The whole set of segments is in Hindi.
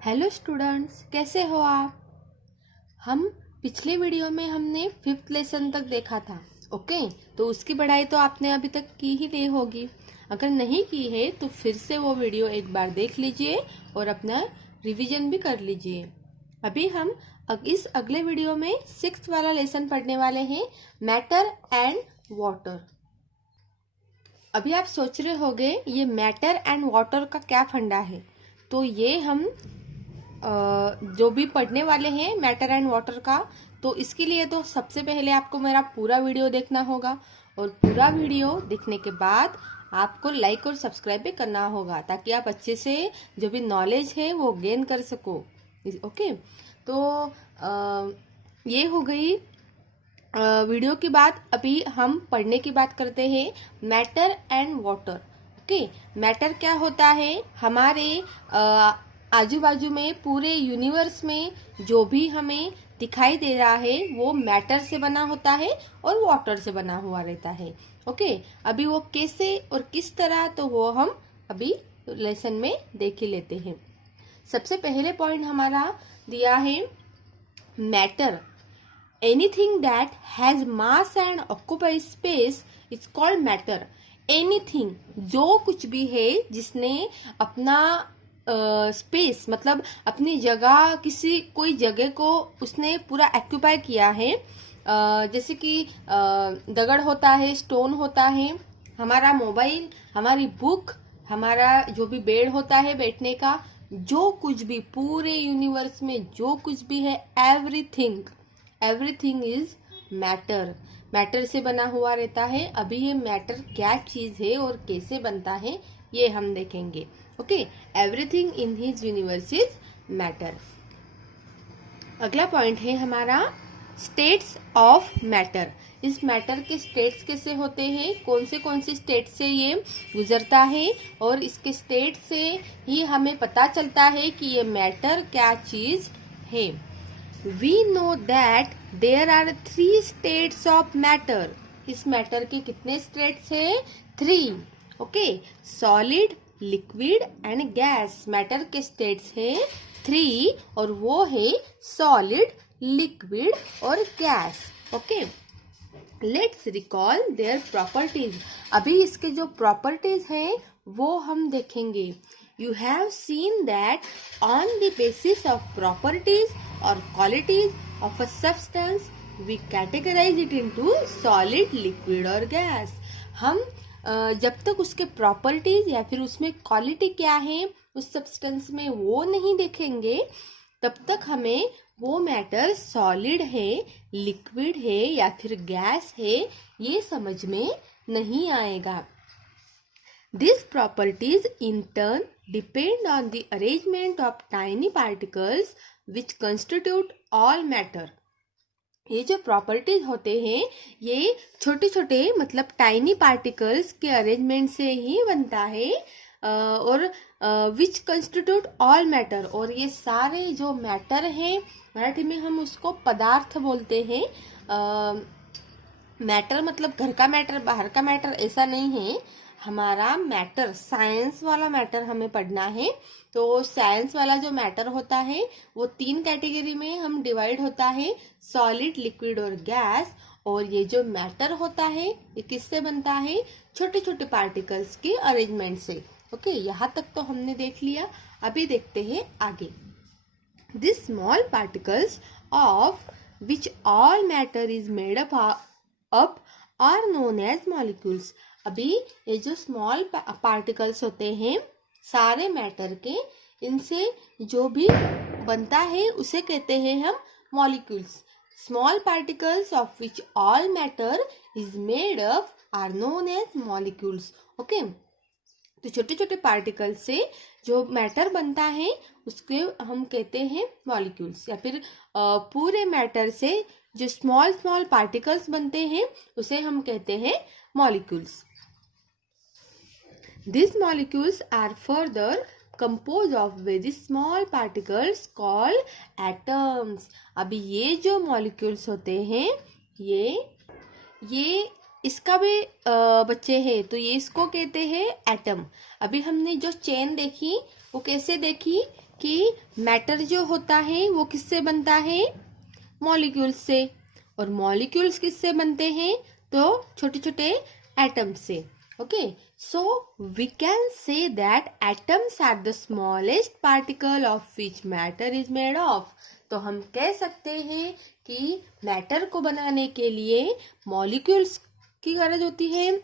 हेलो स्टूडेंट्स, कैसे हो आप। हम पिछले वीडियो में हमने 5th लेसन तक देखा था। ओके, तो उसकी पढ़ाई तो आपने अभी तक की ही नहीं होगी। अगर नहीं की है तो फिर से वो वीडियो एक बार देख लीजिए और अपना रिवीजन भी कर लीजिए। अभी हम इस अगले वीडियो में 6th वाला लेसन पढ़ने वाले हैं, मैटर एंड वाटर। अभी आप सोच रहे होंगे ये मैटर एंड वाटर का क्या फंडा है। तो ये हम जो भी पढ़ने वाले हैं मैटर एंड वाटर का, तो इसके लिए तो सबसे पहले आपको मेरा पूरा वीडियो देखना होगा और पूरा वीडियो देखने के बाद आपको लाइक और सब्सक्राइब भी करना होगा ताकि आप अच्छे से जो भी नॉलेज है वो गेन कर सको। ओके, तो ये हो गई वीडियो की बात। अभी हम पढ़ने की बात करते हैं, matter and water. Okay, matter क्या होता है, हमारे आजू बाजू में पूरे यूनिवर्स में जो भी हमें दिखाई दे रहा है वो मैटर से बना होता है और वाटर से बना हुआ रहता है। ओके, अभी वो कैसे और किस तरह, तो वो हम अभी लेसन में देख ही लेते हैं। सबसे पहले पॉइंट हमारा दिया है matter. Anything that has mass and occupy space is called matter. Anything, जो कुछ भी है जिसने अपना स्पेस मतलब अपनी जगह, किसी कोई जगह को उसने पूरा ऑक्यूपाई किया है। जैसे कि दगड़ होता है, स्टोन होता है, हमारा मोबाइल, हमारी बुक, हमारा जो भी बेड होता है बैठने का, जो कुछ भी पूरे यूनिवर्स में जो कुछ भी है, एवरीथिंग इज मैटर। मैटर से बना हुआ रहता है। अभी ये मैटर क्या चीज है और कैसे बनता है ये हम देखेंगे। Okay, everything in his universe is matter. अगला पॉइंट है हमारा स्टेट्स ऑफ मैटर। इस मैटर के स्टेट्स कैसे होते हैं, कौन से स्टेट से ये गुजरता है, और इसके स्टेट से ही हमें पता चलता है कि ये मैटर क्या चीज है। We know that there are 3 states of matter. इस मैटर के कितने स्टेट्स हैं? 3. Okay, solid, liquid and gas. Matter के स्टेट्स हैं 3 और वो है सॉलिड, लिक्विड और gas. Okay, let's recall their properties. अभी इसके जो प्रॉपर्टीज हैं वो हम देखेंगे। You have seen that on the basis of properties or qualities of a substance, we categorize it into solid, liquid और gas. हम जब तक उसके प्रॉपर्टीज या फिर उसमें क्वालिटी क्या है उस सब्सटेंस में वो नहीं देखेंगे, तब तक हमें वो मैटर सॉलिड है, लिक्विड है या फिर गैस है ये समझ में नहीं आएगा। These properties in turn depend on the arrangement of tiny particles which constitute all matter. ये जो प्रॉपर्टीज होते हैं ये छोटे छोटे मतलब टाइनी पार्टिकल्स के अरेंजमेंट से ही बनता है, और विच कंस्टिट्यूट ऑल मैटर, और ये सारे जो मैटर हैं मराठी में हम उसको पदार्थ बोलते हैं। मैटर मतलब घर का मैटर, बाहर का मैटर ऐसा नहीं है। हमारा मैटर साइंस वाला मैटर हमें पढ़ना है। तो साइंस वाला जो मैटर होता है वो 3 कैटेगरी में हम डिवाइड होता है, सॉलिड, लिक्विड और गैस। और ये जो मैटर होता है ये किससे बनता है? छोटे छोटे पार्टिकल्स के अरेंजमेंट से। ओके, यहाँ तक तो हमने देख लिया। अभी देखते हैं आगे। This small particles of which all matter is made up are known as molecules. अभी ये जो स्मॉल पार्टिकल्स होते हैं सारे मैटर के, इनसे जो भी बनता है उसे कहते हैं हम molecules. Small particles of which all matter is made up are known as molecules. Okay, तो छोटे छोटे पार्टिकल से जो मैटर बनता है उसके हम कहते हैं मॉलिक्यूल्स, या फिर पूरे मैटर से जो स्मॉल स्मॉल पार्टिकल्स बनते हैं उसे हम कहते हैं molecules. These molecules are further composed of very small particles called atoms. अभी ये जो molecules होते हैं ये इसका भी बच्चे हैं, तो ये इसको कहते हैं एटम। अभी हमने जो चेन देखी वो कैसे देखी कि मैटर जो होता है वो किससे बनता है, मॉलिक्यूल्स से, और मॉलिक्यूल्स किससे बनते हैं, तो छोटे छोटे एटम से। Okay, so we can say that atoms are the smallest particle of which matter is made of. तो हम कह सकते हैं कि मैटर को बनाने के लिए मॉलिक्यूल्स की गरज होती है,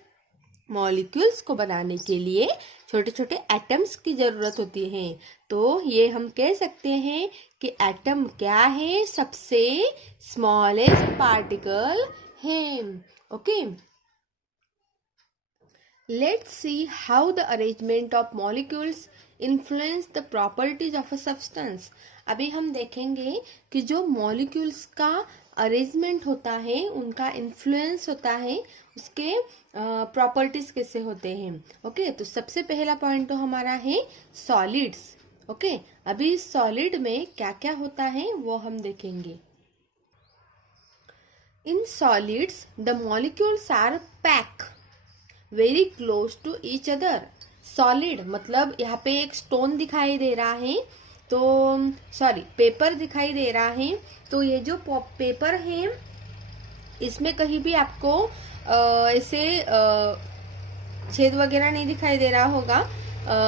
मॉलिक्यूल्स को बनाने के लिए छोटे छोटे एटम्स की जरूरत होती है। तो ये हम कह सकते हैं कि एटम क्या है, सबसे स्मॉलेस्ट पार्टिकल है। Okay, let's see how the arrangement of molecules influence the properties of a substance. अभी हम देखेंगे कि जो मॉलिक्यूल्स का अरेंजमेंट होता है, उनका इन्फ्लुएंस होता है, उसके प्रॉपर्टीज कैसे होते हैं। ओके, तो सबसे पहला पॉइंट तो हमारा है सॉलिड्स। ओके, अभी सॉलिड में क्या क्या होता है वो हम देखेंगे। In solids the molecules are pack very close to each other. Solid मतलब यहाँ पे एक स्टोन दिखाई दे रहा है, तो सॉरी पेपर दिखाई दे रहा है। तो ये जो पेपर है इसमें कहीं भी आपको ऐसे छेद वगैरह नहीं दिखाई दे रहा होगा।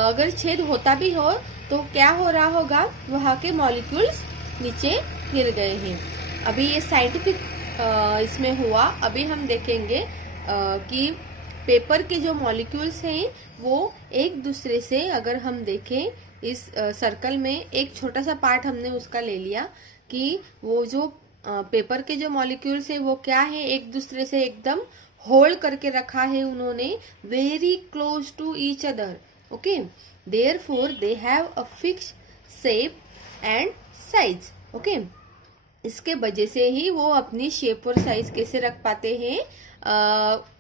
अगर छेद होता भी हो तो क्या हो रहा होगा, वहाँ के मॉलिक्यूल्स नीचे गिर गए हैं। अभी ये साइंटिफिक इसमें हुआ। अभी हम देखेंगे कि पेपर के जो मॉलिक्यूल्स हैं वो एक दूसरे से, अगर हम देखें इस सर्कल में एक छोटा सा पार्ट हमने उसका ले लिया कि वो जो पेपर के जो मॉलिक्यूल्स है वो क्या है, एक दूसरे से एकदम होल्ड करके रखा है उन्होंने, very close to each other. Okay, therefore they have a fix shape and size. Okay, इसके वजह से ही वो अपनी शेप और साइज कैसे रख पाते हैं,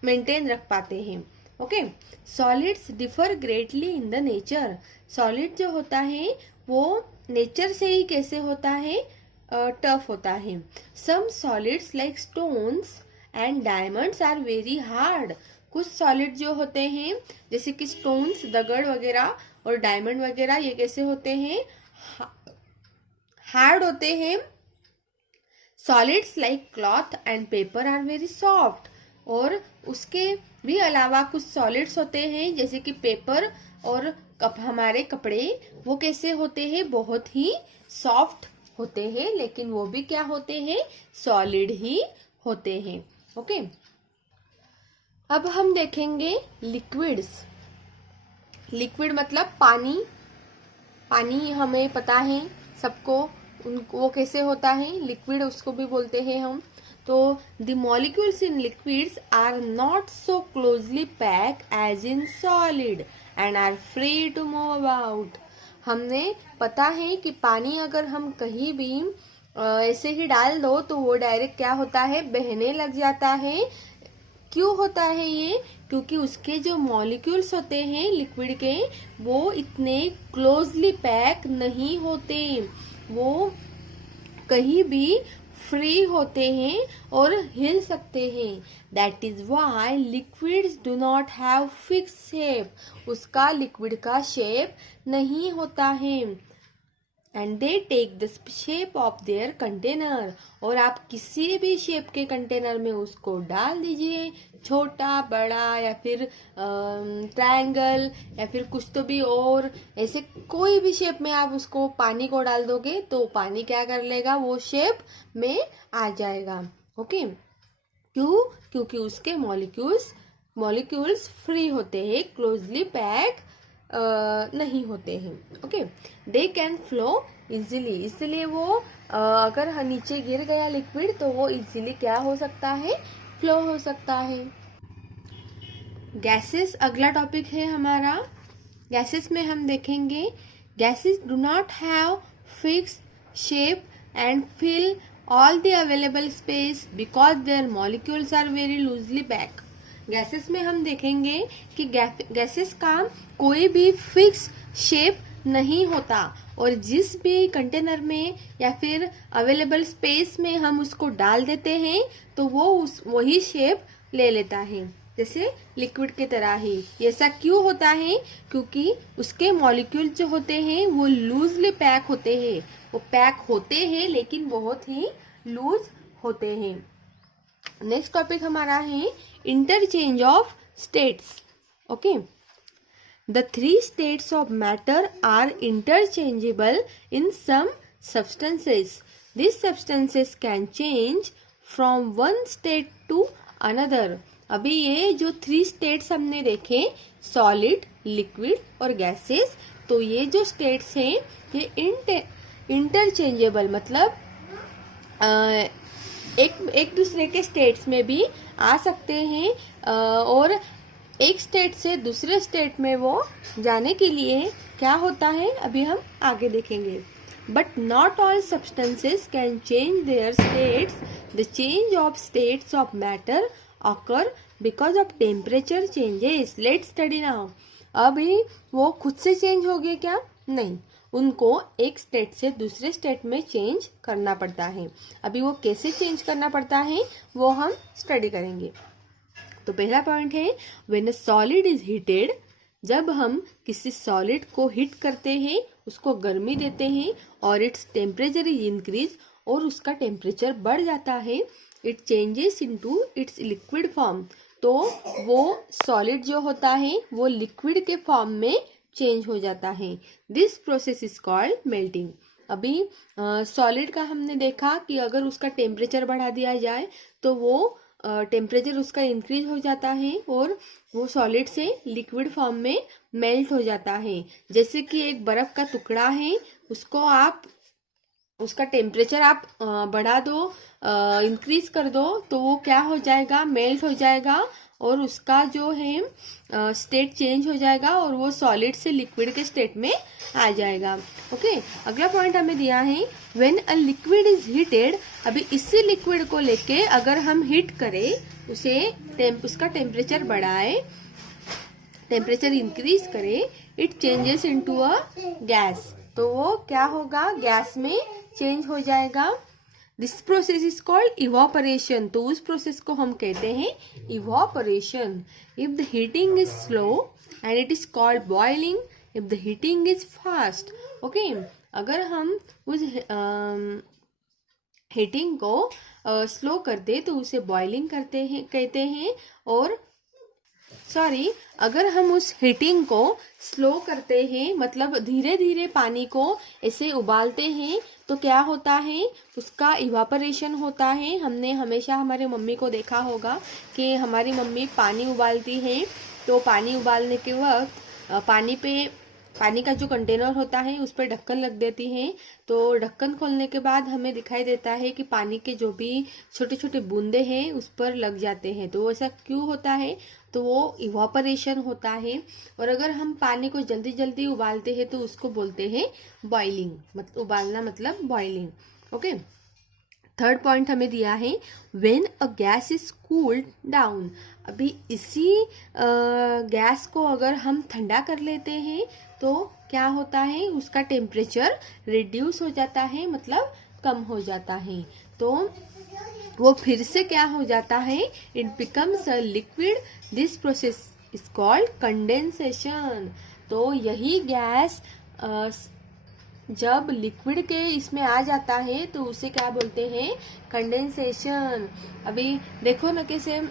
मेंटेन रख पाते हैं। Okay, solids differ greatly in the nature. Solid जो होता है वो नेचर से ही कैसे होता है, टफ होता है। सम solids like stones and diamonds are very hard. कुछ सॉलिड जो होते हैं जैसे कि स्टोन्स, दगड़ वगैरह और डायमंड वगैरह, ये कैसे होते हैं, हार्ड होते हैं। Solids like cloth and paper are very soft. और उसके भी अलावा कुछ सॉलिड्स होते हैं जैसे कि पेपर और हमारे कपड़े, वो कैसे होते हैं, बहुत ही सॉफ्ट होते हैं, लेकिन वो भी क्या होते हैं, सॉलिड ही होते हैं। ओके, अब हम देखेंगे लिक्विड्स। लिक्विड मतलब पानी। पानी हमें पता है सबको, वो कैसे होता है, लिक्विड उसको भी बोलते हैं हम। तो the molecules in liquids are not so closely pack as in solid and are free to move about. हमने पता है कि पानी अगर हम कहीं भी ऐसे ही डाल दो तो वो डायरेक्ट क्या होता है, बहने लग जाता है। क्यों होता है ये, क्योंकि उसके जो मॉलिक्यूल्स होते हैं लिक्विड के, वो इतने क्लोजली पैक नहीं होते, वो कहीं भी फ्री होते हैं और हिल सकते हैं। That is why liquids do not have fix shape. उसका लिक्विड का शेप नहीं होता है। And they take the shape of their container. और आप किसी भी शेप के कंटेनर में उसको डाल दीजिए, छोटा बड़ा या फिर ट्रायंगल या फिर कुछ तो भी, और ऐसे कोई भी शेप में आप उसको पानी को डाल दोगे तो पानी क्या कर लेगा, वो शेप में आ जाएगा। ओके, क्यों, क्योंकि उसके मॉलिक्यूल्स फ्री होते हैं, क्लोजली पैक नहीं होते हैं। Okay, they can flow easily. इसलिए वो अगर नीचे गिर गया लिक्विड तो वो इजीली क्या हो सकता है, फ्लो हो सकता है। गैसेस अगला टॉपिक है हमारा। गैसेस में हम देखेंगे gases do not have fix shape and fill all the available space because their molecules are very loosely pack. Gases में हम देखेंगे कि गैसेस का कोई भी फिक्स शेप नहीं होता, और जिस भी कंटेनर में या फिर अवेलेबल स्पेस में हम उसको डाल देते हैं तो वो वही शेप ले लेता है। जैसे लिक्विड की तरह ही। ऐसा क्यों होता है? क्योंकि उसके मॉलिक्यूल जो होते हैं वो लूजली पैक होते हैं। वो पैक होते हैं लेकिन बहुत ही लूज होते हैं। नेक्स्ट टॉपिक हमारा है interchange of states. Okay, the 3 states of matter are interchangeable in some substances. These substances can change from one state to another. अभी ये जो 3 states हमने देखे, सॉलिड, लिक्विड और गैसेस, तो ये जो स्टेट्स हैं ये इंटरचेंजेबल मतलब एक दूसरे के स्टेट्स में भी आ सकते हैं और एक स्टेट से दूसरे स्टेट में वो जाने के लिए क्या होता है अभी हम आगे देखेंगे। But not all substances can change their states. The change of states of matter occur because of temperature changes. Let's study now. अभी वो खुद से चेंज हो गए क्या? नहीं, उनको एक स्टेट से दूसरे स्टेट में चेंज करना पड़ता है। अभी वो कैसे चेंज करना पड़ता है वो हम स्टडी करेंगे। तो पहला पॉइंट है when a solid is heated. जब हम किसी सॉलिड को हीट करते हैं, उसको गर्मी देते हैं और इट्स टेम्परेचर इज इंक्रीज और उसका टेम्परेचर बढ़ जाता है, it changes into its liquid form. तो वो सॉलिड जो होता है वो लिक्विड के फॉर्म में चेंज हो जाता है। This process is called melting. अभी सॉलिड का हमने देखा कि अगर उसका टेम्परेचर बढ़ा दिया जाए तो वो टेम्परेचर उसका इंक्रीज हो जाता है और वो सॉलिड से लिक्विड फॉर्म में मेल्ट हो जाता है। जैसे कि एक बर्फ का टुकड़ा है, उसको आप उसका टेम्परेचर आप बढ़ा दो, इंक्रीज कर दो, तो वो क्या हो जाएगा? मेल्ट हो जाएगा और उसका जो है स्टेट चेंज हो जाएगा और वो सॉलिड से लिक्विड के स्टेट में आ जाएगा। ओके, अगला पॉइंट हमें दिया है when a liquid is heated. अभी इसी लिक्विड को लेके अगर हम हीट करें, उसका टेम्परेचर बढ़ाए, टेम्परेचर इंक्रीज करें, it changes into a gas. तो वो क्या होगा? गैस में चेंज हो जाएगा। This process is called evaporation. तो उस प्रोसेस को हम कहते हैं evaporation. If the heating is slow and it is called boiling. If the heating is fast. Okay, अगर हम उस हीटिंग को स्लो कर दे तो उसे बॉइलिंग कहते हैं। और अगर हम उस हीटिंग को स्लो करते हैं मतलब धीरे धीरे पानी को ऐसे उबालते हैं तो क्या होता है? उसका इवापोरेशन होता है। हमने हमेशा हमारे मम्मी को देखा होगा कि हमारी मम्मी पानी उबालती हैं, तो पानी उबालने के वक्त पानी का जो कंटेनर होता है उस पर ढक्कन लग देती हैं। तो ढक्कन खोलने के बाद हमें दिखाई देता है कि पानी के जो भी छोटे छोटे बूंदे हैं उस पर लग जाते हैं। तो ऐसा क्यों होता है? तो वो इवापोरेशन होता है। और अगर हम पानी को जल्दी जल्दी उबालते हैं तो उसको बोलते हैं बॉइलिंग। मतलब उबालना मतलब बॉइलिंग। ओके, थर्ड पॉइंट हमें दिया है when a gas is cooled down. अभी इसी गैस को अगर हम ठंडा कर लेते हैं तो क्या होता है? उसका टेम्परेचर रिड्यूस हो जाता है मतलब कम हो जाता है। तो वो फिर से क्या हो जाता है? It becomes a liquid. This process is called condensation. तो यही गैस जब लिक्विड के इसमें आ जाता है तो उसे क्या बोलते हैं? कंडेंसेशन। अभी देखो ना कैसे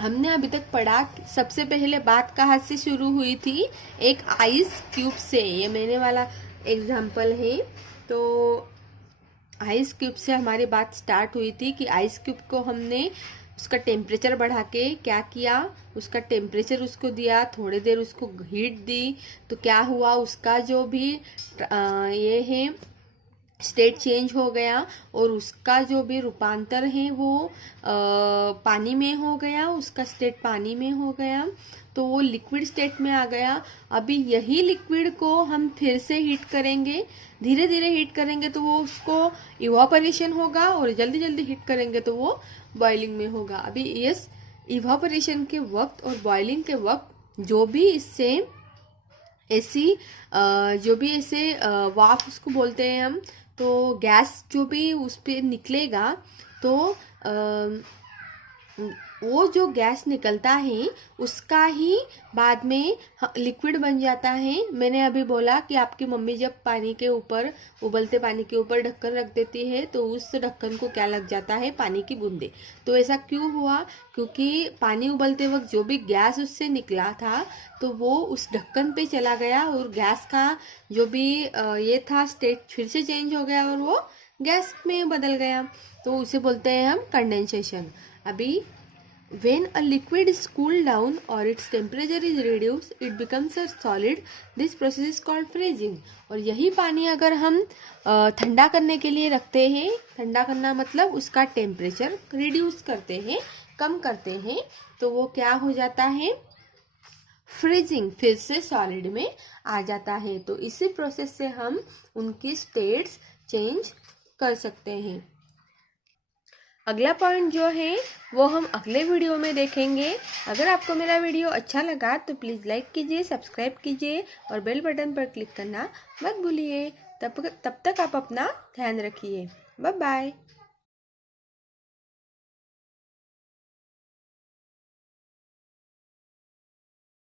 हमने अभी तक पढ़ा। सबसे पहले बात कहाँ से शुरू हुई थी? एक आइस क्यूब से। ये मैंने वाला एग्जाम्पल है। तो आइस क्यूब से हमारी बात स्टार्ट हुई थी कि आइस क्यूब को हमने उसका टेम्परेचर बढ़ा के क्या किया? उसका टेम्परेचर उसको दिया, थोड़ी देर उसको हीट दी, तो क्या हुआ? उसका जो भी ये है स्टेट चेंज हो गया और उसका जो भी रूपांतर है वो पानी में हो गया, उसका स्टेट पानी में हो गया, तो वो लिक्विड स्टेट में आ गया। अभी यही लिक्विड को हम फिर से हीट करेंगे, धीरे धीरे हीट करेंगे तो वो उसको इवापोरेशन होगा और जल्दी जल्दी हीट करेंगे तो वो बॉइलिंग में होगा। अभी यस, इवापोरेशन के वक्त और बॉइलिंग के वक्त जो भी इससे ऐसी वाफ उसको बोलते हैं हम, तो गैस जो भी उस पर निकलेगा तो वो जो गैस निकलता है उसका ही बाद में लिक्विड बन जाता है। मैंने अभी बोला कि आपकी मम्मी जब पानी के ऊपर, उबलते पानी के ऊपर ढक्कन रख देती है तो उस ढक्कन को क्या लग जाता है, पानी की बूंदे। तो ऐसा क्यों हुआ? क्योंकि पानी उबलते वक्त जो भी गैस उससे निकला था तो वो उस ढक्कन पे चला गया और गैस का जो भी ये था स्टेट फिर से चेंज हो गया और वो गैस में बदल गया। तो उसे बोलते हैं हम कंडेंसेशन। अभी when a liquid is cooled down or its temperature is reduced, it becomes a solid. This process is called freezing. और यही पानी अगर हम ठंडा करने के लिए रखते हैं, ठंडा करना मतलब उसका टेम्परेचर रिड्यूस करते हैं, कम करते हैं, तो वो क्या हो जाता है, फ्रीजिंग, फिर से सॉलिड में आ जाता है। तो इसी प्रोसेस से हम उनकी स्टेट्स चेंज कर सकते हैं। अगला पॉइंट जो है वो हम अगले वीडियो में देखेंगे। अगर आपको मेरा वीडियो अच्छा लगा तो प्लीज़ लाइक कीजिए, सब्सक्राइब कीजिए और बेल बटन पर क्लिक करना मत भूलिए। तब तक आप अपना ध्यान रखिए। Bye bye.